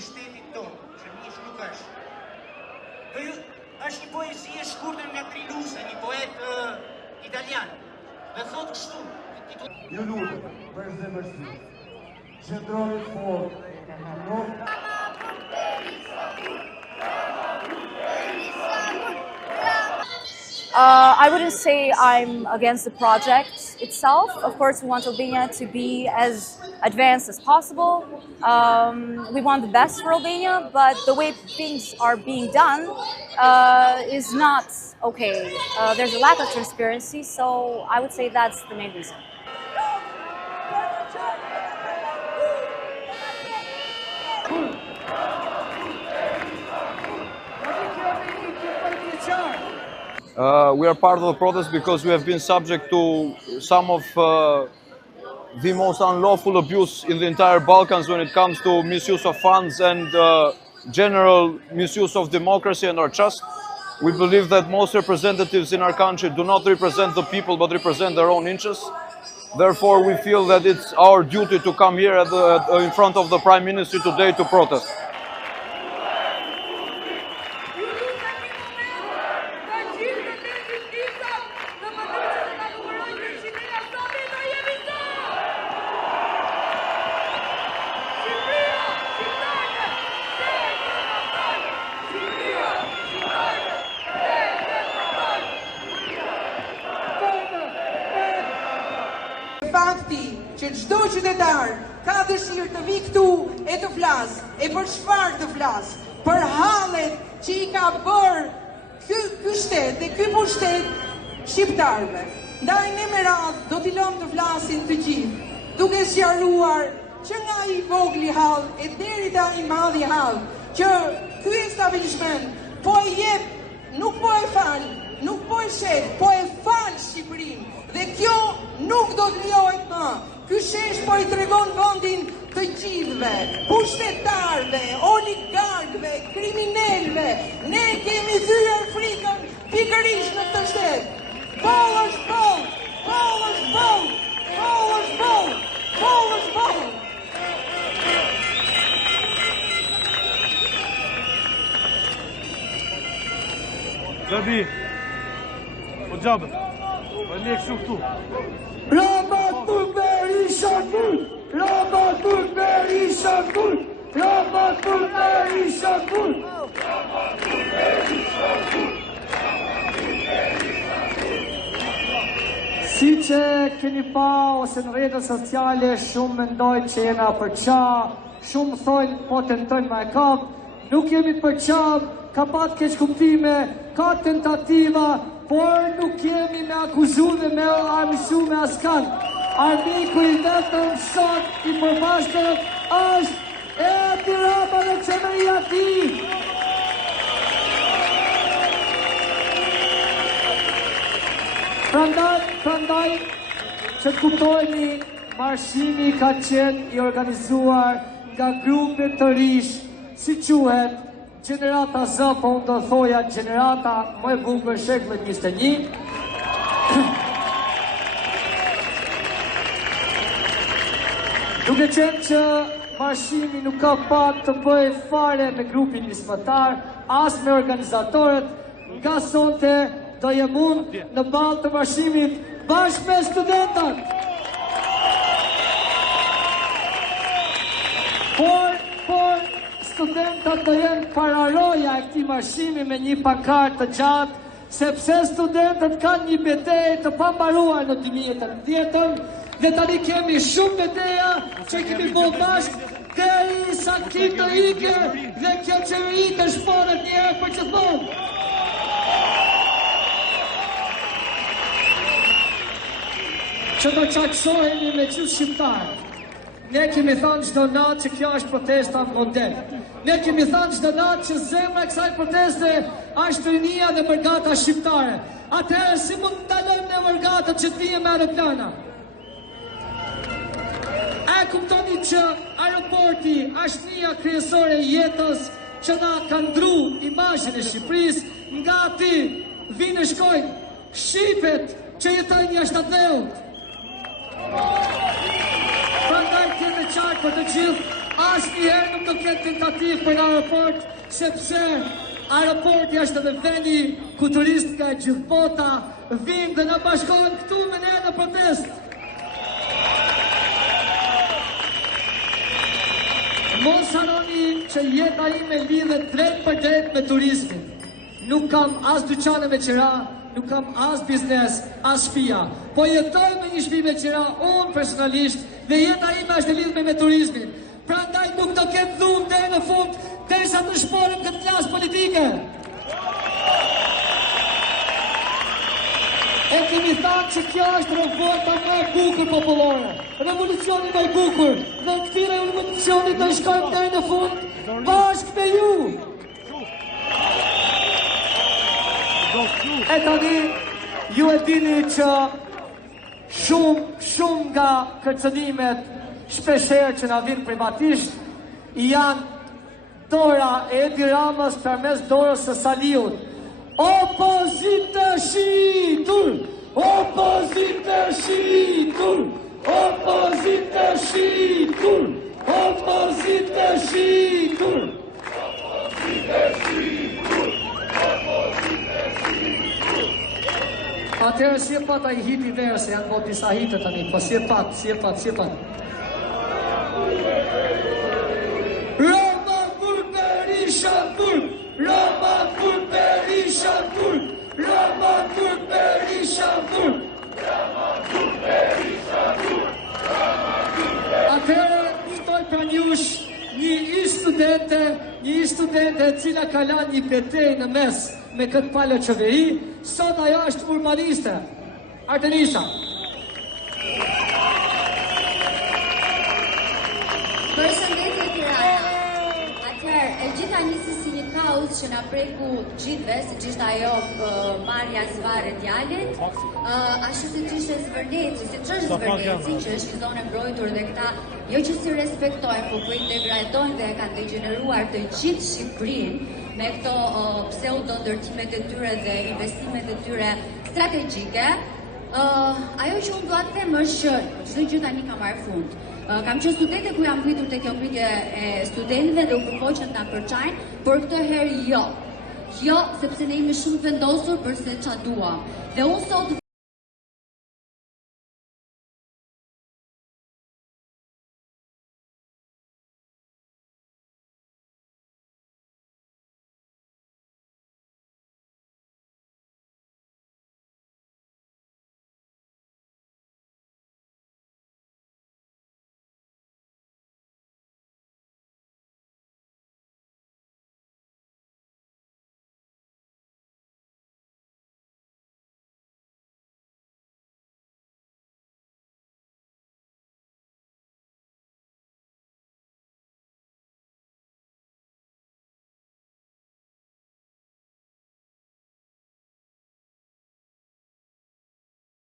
e shtetit tonë, që mish nuk është. Është një poezi e shkurtër nga Trinuse, një poet italian. Dhe thot kështu. Ju lutem, për zemërsi, qëndroni fort, I wouldn't say I'm against the project itself. Of course, we want Albania to be as advanced as possible. We want the best for Albania, but the way things are being done is not okay. There's a lack of transparency, so I would say that's the main reason. We are part of the protest because we have been subject to some of the most unlawful abuse in the entire Balkans when it comes to misuse of funds and general misuse of democracy and our trust. We believe that most representatives in our country do not represent the people but represent their own interests. Therefore, we feel that it's our duty to come here in front of the Prime Minister today to protest. Fakti që çdo qytetar ka dëshirë të vi këtu e të flasë, e për çfarë të flasë, për hallet që I ka bërë ky shtet dhe ky pushtet shqiptarëve. Ndaj ne me radhë do t'i lëmë të flasin të gjithë, duke sqaruar që nga I vogli hall e deri te I madhi hall, që ky establishment po e jep, nuk po e fal, nuk po e shet, po e fal Shqipërinë. Dhe kjo nuk do të lejohet më. Ky shesh po I tregon vendin të gjithëve, pushtetarëve, oligarkëve, kriminalëve. Ne kemi thyer frikën pikërisht në këtë shtet. Boll është boll, boll është boll, boll është boll, boll është boll. Gabi, o gjabë. Ne kështu këtu. Rama Turberi Shakul! Rama Turberi Shakul! Rama Turberi Shakul! Si që keni pa ose në rrjetet sociale, shumë mendojnë që jena për qa, shumë thojnë po tentojnë ma e kap, nuk jemi për qa, ka pat keq kuptime, ka tentativa, por nuk jemi me akuzume, me armiqsume askan. Armiku I vetëm sot I përbashkët është Edi Rama dhe qeveria ti. Prandaj, që të kuptojni, marshimi ka qenë I organizuar nga grupe të rish, si quhet, Gjenerata Z, po unë do thoja gjenerata më e bukur shekullit 21. Duke qenë që marshimi nuk ka pat të bëjë fare me grupin nismëtar, as me organizatorët, nga sonte do jem unë në balë të marshimit bashkë me studentat. Por studentat do jenë pararoja e këtij marshimi me një pankart të gjatë, sepse studentët kanë një betejë të pambaruar në 2018-ën dhe tani kemi shumë beteja që kemi bërë bashkë derisa Kim të ikë dhe kjo qeveri të shporet një herë për gjithmonë. Që do qaqsohemi me gjithë shqiptarë. Ne kemi thënë çdo natë që kjo është protesta model. Ne kemi thënë çdo natë që zemra e kësaj proteste është rinia dhe mërgata shqiptare. Atëherë si mund të ndalojmë ne mërgatët që të vijen me aeroplana? A kuptoni që aeroporti është nia kryesore e jetës që na ka ndru imazhin e Shqipërisë, nga aty vinë shkojnë shqipet që jetojnë jashtë dheut. Prandaj kemi qartë për të gjithë, asnjëherë nuk do ketë tentativë për aeroport, sepse aeroporti është edhe vendi ku turistë nga gjithë bota vinë dhe na bashkohen këtu me ne në protest. Mos harroni që jeta ime lidhet drejt për drejt me turizmin. Nuk kam as dyqane me qira, nuk kam as biznes, as shtëpia. Po jetoj me një shtëpi me qira, unë personalisht, dhe jeta ime është e lidhur me turizmin. Prandaj nuk do ketë dhunë deri në fund, derisa të shporim këtë klasë politike. E kemi thënë që kjo është revolta më e bukur popullore, revolucioni më i bukur, dhe këtire revolucionit do shkojmë deri në fund bashkë me ju. E tani, ju e dini që shumë nga kërcënimet shpesherë që na vinë privatisht janë dora e Edi Ramës përmes dorës së Saliut. Opozite shitur! Opozite shitur! Opozite shitur! Opozite shitur! Opozite shitur! Opozite shitur! Atëherë si e pat a i hiti verë, se janë po disa hitë tani, po si e pat. Roma kur Berisha kur! Roma kur Berisha kur! Roma kur Berisha kur! Roma kur Berisha kur! Atëherë ftoj pranë jush një studente e cila ka lanë një betejë në mes me këtë palë qeveri, sot ajo është urbaniste. Artenisa. Përshëndetje Tirana. Atëherë, e gjitha nisi si një kaos që na preku gjithve, si qishtë ajo marrja zvarë djalit, ashtu si qishtë Zvërneci, si që është Zvërneci, që është një zonë e mbrojtur dhe këta, jo që si respektojnë, po integradojnë dhe kanë degeneruar të gjithë Shqipërinë me këto pseudo ndërtimet e tyre dhe investimet e tyre strategjike. Ajo që unë dua të them është që çdo gjë tani ka marrë fund. Kam qenë studente ku jam ngritur te kjo ngritje e studentëve dhe u përpoqën ta përçajnë, por këtë herë jo. Jo, sepse ne jemi shumë vendosur për se ç'a duam. Dhe unë sot